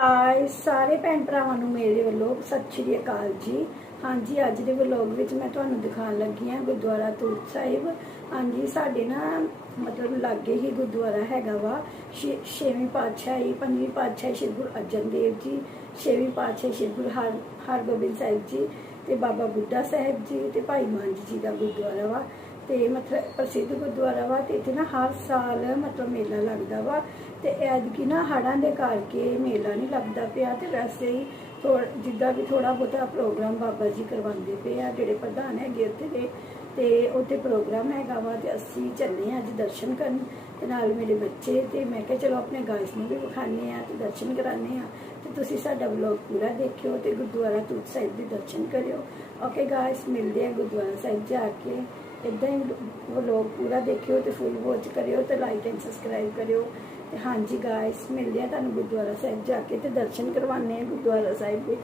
ਆਏ ਸਾਰੇ ਭੈਣ ਭਰਾਵਾਂ ਨੂੰ ਮੇਰੇ ਵੱਲੋਂ ਸਤਿ ਸ਼੍ਰੀ ਅਕਾਲ ਜੀ। ਹਾਂਜੀ, ਅੱਜ ਦੇ ਵਲੋਗ ਵਿੱਚ ਮੈਂ ਤੁਹਾਨੂੰ ਦਿਖਾਉਣ ਲੱਗੀ ਹਾਂ ਗੁਰਦੁਆਰਾ ਤੂਤ ਸਾਹਿਬ। ਹਾਂਜੀ, ਸਾਡੇ ਨਾ ਮਤਲਬ ਲਾਗੇ ਹੀ ਗੁਰਦੁਆਰਾ ਹੈਗਾ ਵਾ। ਛੇ- ਛੇਵੀਂ ਪਾਤਸ਼ਾਹੀ, ਪੰਜਵੀਂ ਪਾਤਸ਼ਾਹੀ ਸ਼੍ਰੀ ਗੁਰੂ ਅਰਜਨ ਦੇਵ ਜੀ, ਛੇਵੀਂ ਪਾਤਸ਼ਾਹੀ ਸ਼੍ਰੀ ਗੁਰੂ ਹਰ, ਹਰਗੋਬਿੰਦ ਸਾਹਿਬ ਜੀ ਤੇ ਬਾਬਾ ਬੁੱਢਾ ਸਾਹਿਬ ਜੀ ਤੇ ਭਾਈ ਮਾਨ ਜੀ ਦਾ ਗੁਰਦੁਆਰਾ ਵਾ। ਤੇ ਮਤਲਬ ਪ੍ਰਸਿੱਧ ਗੁਰਦੁਆਰਾ ਵਾ ਤੇ ਇੱਥੇ ਨਾ ਹਰ ਸਾਲ ਮਤਲਬ ਮੇਲਾ ਲੱਗਦਾ ਵਾ ਤੇ ਐਦਕੀ ਨਾ ਹੜਾਂ ਦੇ ਕਰਕੇ ਮੇਲਾ ਨਹੀਂ ਲੱਗਦਾ ਪਿਆ ਤੇ ਵੈਸੇ ਹੀ ਥੋੜ ਜਿੱਦਾਂ ਵੀ ਥੋੜਾ ਬਹੁਤਾ ਪ੍ਰੋਗਰਾਮ ਬਾਬਾ ਜੀ ਕਰਵਾਉਂਦੇ ਪਏ ਆ, ਜਿਹੜੇ ਪ੍ਰਧਾਨ ਹੈਗੇ ਉੱਥੇ ਦੇ ਤੇ ਉੱਥੇ ਪ੍ਰੋਗਰਾਮ ਹੈਗਾ ਵਾ ਤੇ ਅਸੀਂ ਚੱਲੇ ਆ ਅੱਜ ਦਰਸ਼ਨ ਕਰਨ ਤੇ ਨਾਲ ਮੇਰੇ ਬੱਚੇ ਤੇ ਮੈਂ ਕਿਹਾ ਚਲੋ ਆਪਣੇ ਗਾਇਸ ਨੂੰ ਵੀ ਵਿਖਾਣੇ ਆ ਤੇ ਦਰਸ਼ਨ ਕਰਾਣੇ ਆ ਤੇ ਤੁਸੀਂ ਸਾਡਾ ਵਲੌਗ ਪੂਰਾ ਦੇਖਿਓ ਤੇ ਗੁਰਦੁਆਰਾ ਤੂਤ ਸਾਹਿਬ ਦੇ ਦਰਸ਼ਨ ਕਰਿਓ। ਓਕੇ ਗਾਇਸ ਮਿਲਦੇ ਆ ਗੁਰਦੁਆਰਾ ਸਾਹਿਬ ਜਾ ਕੇ। ਇਦਾਂ ਹੀ ਵਲੋਗ ਪੂਰਾ ਦੇਖਿਓ ਤੇ ਫੁੱਲ ਵਾਚ ਕਰਿਓ ਤੇ ਲਾਈਕ ਐਂਡ ਸਬਸਕ੍ਰਾਈਬ ਕਰਿਓ। ਤੇ ਹਾਂਜੀ ਗਾਇਸ ਮਿਲਦੇ ਆ ਤੁਹਾਨੂੰ ਗੁਰਦੁਆਰਾ ਸਾਹਿਬ ਜਾ ਕੇ ਤੇ ਦਰਸ਼ਨ ਕਰਵਾਣੇ ਆ ਗੁਰਦੁਆਰਾ ਸਾਹਿਬ ਦੇ।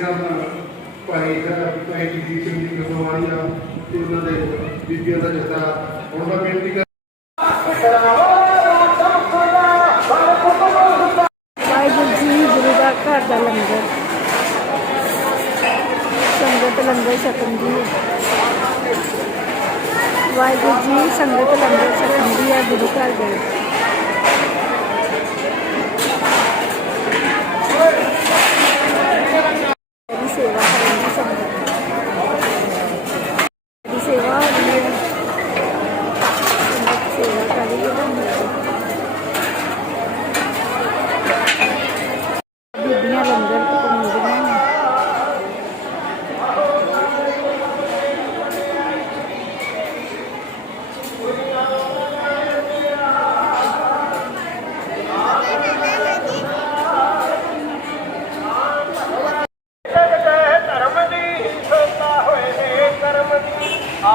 ਸਾਹਿਬ ਭਾਈ ਜੀ ਸਿੰਘ ਜੀ ਗਰਵਾਲੀਆ ਤੇ ਉਹਨਾਂ ਦੇ ਬੀਬੀਆਂ ਦਾ ਜੱਥਾ ਹੁਣ ਮੈਂ ਬੇਨਤੀ ਕਰ ਵਾਹਿਗੁਰੂ ਜੀ ਗੁਰੂ ਦਾ ਘਰ ਦਾ ਲੰਗਰ ਸੰਗਤ ਲੰਗਰ ਛਕਣ ਦੀ। ਵਾਹਿਗੁਰੂ ਜੀ ਸੰਗਤ ਲੰਗਰ ਛਕਣ ਦੀ ਹੈ ਗੁਰੂ ਘਰ ਗਏ ਦੀ ਸੇਵਾ ਕਰਨ ਦੀ ਸੰਗਤ ਦੀ ਸੇਵਾ ਹੋ ਰਹੀ ਹੈ ਸੰਗਤ ਸੇਵਾ ਕਰ ਰਹੀ ਹੈ ਬੀਬੀਆਂ ਲੰਗਰ ਪਕਾਉਂਦੀਆਂ ਨੇ ਧਰਮ ਦੀ ਸੋਤਾ ਹੋਏ ਨੇ ਕਰਮ ਦੀ ਆਏ ਚੱਲ ਤੇਰੀ ਕਰਨੇ ਪਾਏ ਜਾ ਕਰੋ ਜਾਣੇ ਲੋਕਨ ਦੀ ਦੁਨੀਆ ਤੇ ਬਹਾਰ ਦੀ ਮੇਲਾ ਰਿਆ ਸਾਈਆਂ ਹੋਵੇ ਜਗਦੇ ਧਰਮ ਦੀ ਸੋਤਾ ਹੋਏ ਨੇ ਕਰਮ ਦੀ ਆਏ ਚੱਲ ਤੇਰੀ ਕਰਨੇ ਪਾਣੀ ਤੇ ਚੱਕਣ ਚੱਲਨੇ ਹੋਰ ਨਾ ਕਿਸੇ ਦੀ ਸੇਵਾ ਕਰਨੀ ਕਰਨਾ ਨਰ ਬੱਚੀਆਂ